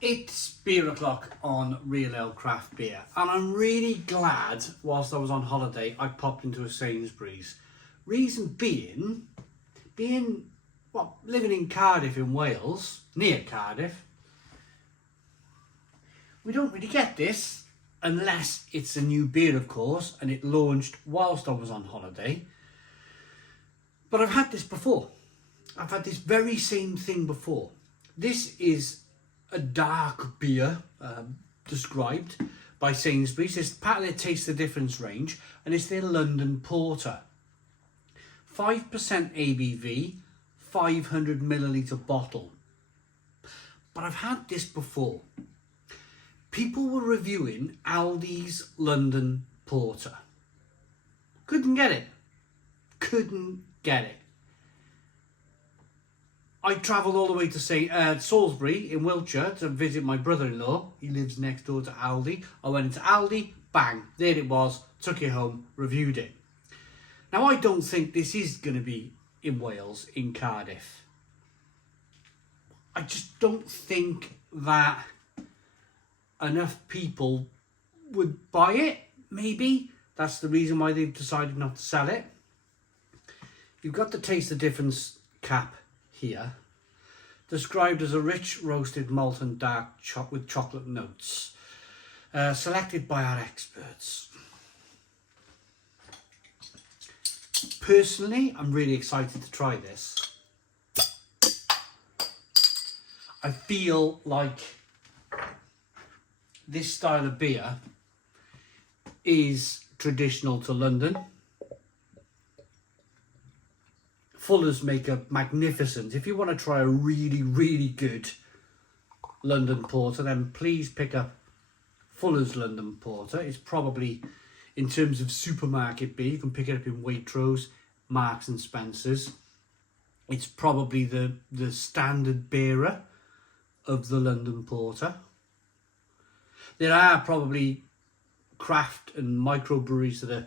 It's beer o'clock on Real Ale Craft Beer, and I'm really glad whilst I was on holiday I popped into a Sainsbury's. Reason being, living in Cardiff in Wales, near Cardiff, we don't really get this unless it's a new beer, of course, and it launched whilst I was on holiday. But I've had this before. I've had this very same thing before. This is a dark beer described by Sainsbury's. It's part of their Taste the Difference range, and it's their London Porter. 5% ABV, 500 millilitre bottle. But I've had this before. People were reviewing Aldi's London Porter. Couldn't get it. I travelled all the way to Salisbury in Wiltshire to visit my brother-in-law. He lives next door to Aldi. I went into Aldi, bang, there it was, took it home, reviewed it. Now, I don't think this is going to be in Wales, in Cardiff. I just don't think that enough people would buy it, maybe. That's the reason why they've decided not to sell it. You've got the Taste the Difference cap here, described as a rich roasted malt and dark with chocolate notes, selected by our experts. Personally, I'm really excited to try this. I feel like this style of beer is traditional to London. Fuller's make a magnificent. If you want to try a really, really good London Porter, then please pick up Fuller's London Porter. It's probably, in terms of supermarket beer, you can pick it up in Waitrose, Marks and Spencer's. It's probably the standard bearer of the London Porter. There are probably craft and microbreweries that are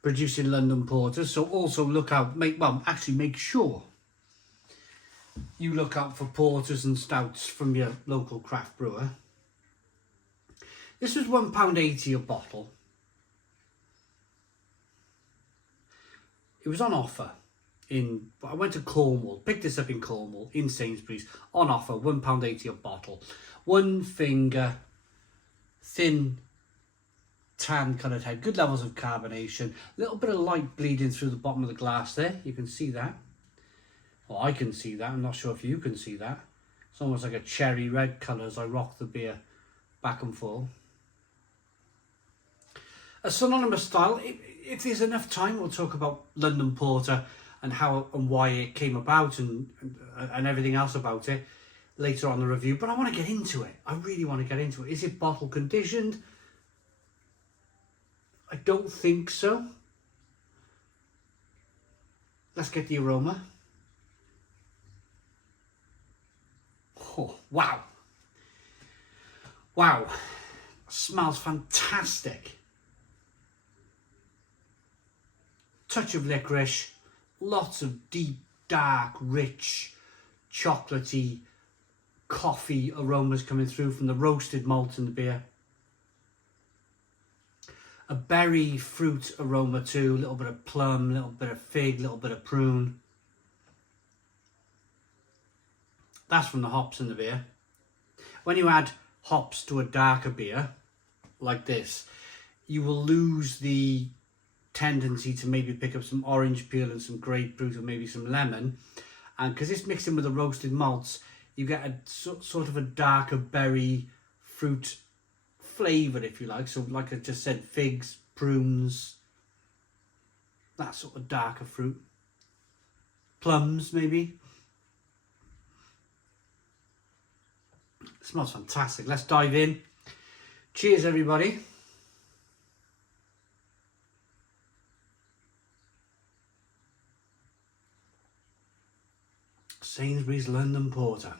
producing London Porters, so also look out, make sure you look out for porters and stouts from your local craft brewer. This was £1.80 a bottle. It was on offer I went to Cornwall, picked this up in Cornwall, in Sainsbury's, on offer, £1.80 a bottle. One finger, thin, tan coloured head, good levels of carbonation, a little bit of light bleeding through the bottom of the glass there, you can see that. Well, I can see that, I'm not sure if you can see that. It's almost like a cherry red colour as I rock the beer back and forth. A synonymous style, if there's enough time, we'll talk about London Porter and how and why it came about and everything else about it later on in the review. But I want to get into it. I really want to get into it. Is it bottle conditioned? I don't think so. Let's get the aroma. Oh, wow. Wow. Smells fantastic. Touch of licorice. Lots of deep, dark, rich, chocolatey, coffee aromas coming through from the roasted malt in the beer. A berry fruit aroma too, a little bit of plum, a little bit of fig, a little bit of prune. That's from the hops in the beer. When you add hops to a darker beer, like this, you will lose the tendency to maybe pick up some orange peel and some grapefruit or maybe some lemon. And because it's mixed in with the roasted malts, you get a sort of a darker berry fruit flavour, if you like. So like I just said, figs, prunes, that sort of darker fruit. Plums maybe. It smells fantastic. Let's dive in. Cheers, everybody. Sainsbury's London Porter.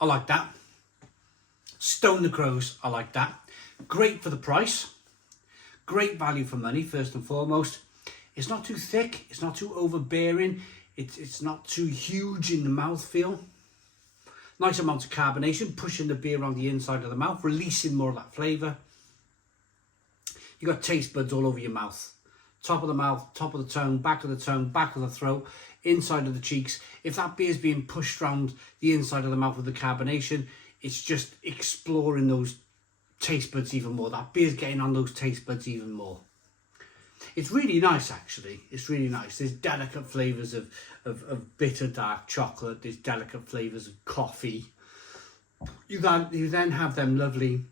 I like that. Stone the Crows, I like that. Great for the price. Great value for money, first and foremost. It's not too thick, it's not too overbearing, it's not too huge in the mouthfeel. Nice amount of carbonation, pushing the beer around the inside of the mouth, releasing more of that flavour. You got taste buds all over your mouth. Top of the mouth, top of the tongue, back of the throat, inside of the cheeks. If that beer's being pushed around the inside of the mouth with the carbonation, it's just exploring those taste buds even more. That beer's getting on those taste buds even more. It's really nice, actually. It's really nice. There's delicate flavours of bitter dark chocolate. There's delicate flavours of coffee. You then have them lovely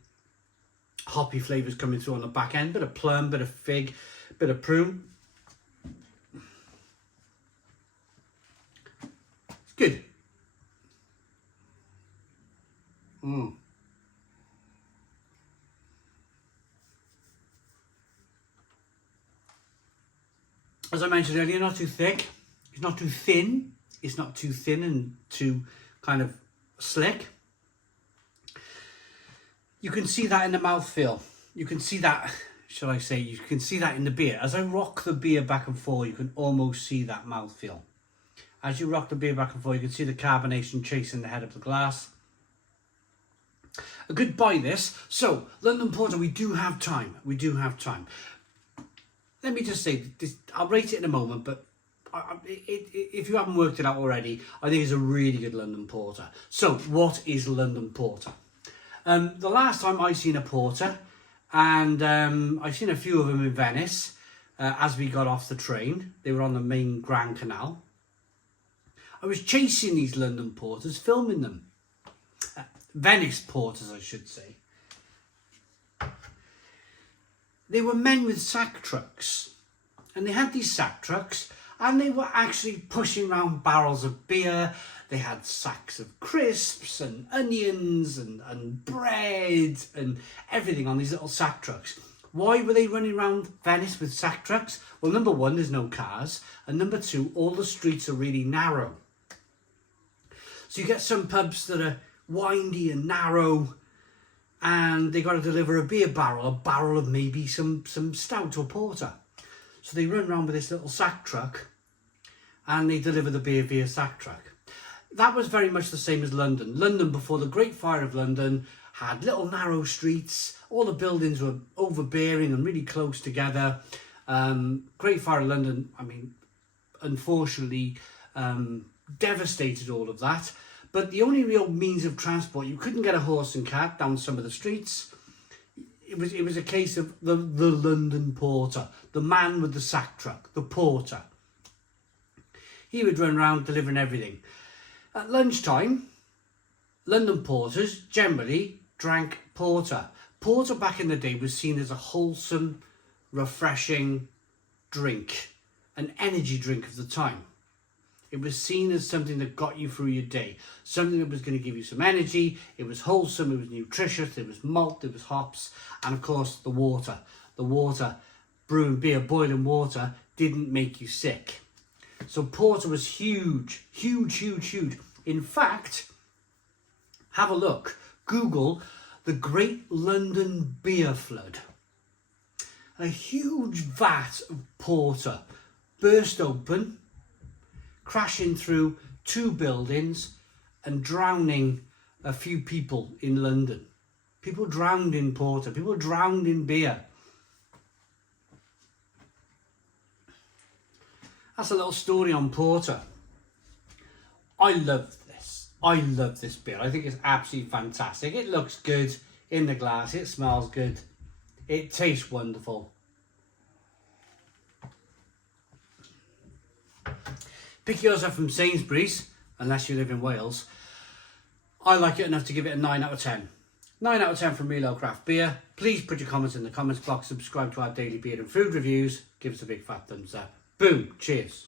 hoppy flavours coming through on the back end. Bit of plum, bit of fig, bit of prune. It's good. As I mentioned earlier, not too thick. It's not too thin. It's not too thin and too kind of slick. You can see that in the mouthfeel. You can see that, shall I say, you can see that in the beer. As I rock the beer back and forth, you can almost see that mouthfeel. As you rock the beer back and forth, you can see the carbonation chasing the head of the glass. A good buy this. So, London Porter, we do have time. We do have time. Let me just say, this, I'll rate it in a moment, but if you haven't worked it out already, I think it's a really good London Porter. So, what is London Porter? The last time I seen a porter, and I've seen a few of them in Venice, as we got off the train. They were on the main Grand Canal. I was chasing these London porters, filming them. Venice porters, I should say. They were men with sack trucks, and they had these sack trucks, and they were actually pushing around barrels of beer. They had sacks of crisps and onions and bread and everything on these little sack trucks. Why were they running around Venice with sack trucks? Well, number one, there's no cars, and number two, all the streets are really narrow. So you get some pubs that are windy and narrow, and they got to deliver a barrel of maybe some stout or porter. So they run around with this little sack truck, and they deliver the beer via sack truck. That was very much the same as London. London, before the Great Fire of London, had little narrow streets. All the buildings were overbearing and really close together. Great Fire of London, I mean, unfortunately, devastated all of that. But the only real means of transport, you couldn't get a horse and cart down some of the streets. It was a case of the London porter, the man with the sack truck, the porter. He would run around delivering everything. At lunchtime, London porters generally drank porter. Porter back in the day was seen as a wholesome, refreshing drink, an energy drink of the time. It was seen as something that got you through your day, something that was going to give you some energy. It was wholesome, it was nutritious, there was malt, there was hops, and of course the water. The water, brewing beer, boiling water, didn't make you sick. So porter was huge, huge, huge, huge. In fact, have a look, Google the Great London Beer Flood. A huge vat of porter burst open, crashing through 2 buildings and drowning a few people in London. People drowned in porter, people drowned in beer. That's a little story on porter. I love this. I love this beer. I think it's absolutely fantastic. It looks good in the glass. It smells good. It tastes wonderful. Pick yours up from Sainsbury's, unless you live in Wales. I like it enough to give it a 9 out of 10. 9 out of 10 from Milo Craft Beer. Please put your comments in the comments box. Subscribe to our daily beer and food reviews. Give us a big fat thumbs up. Boom. Cheers.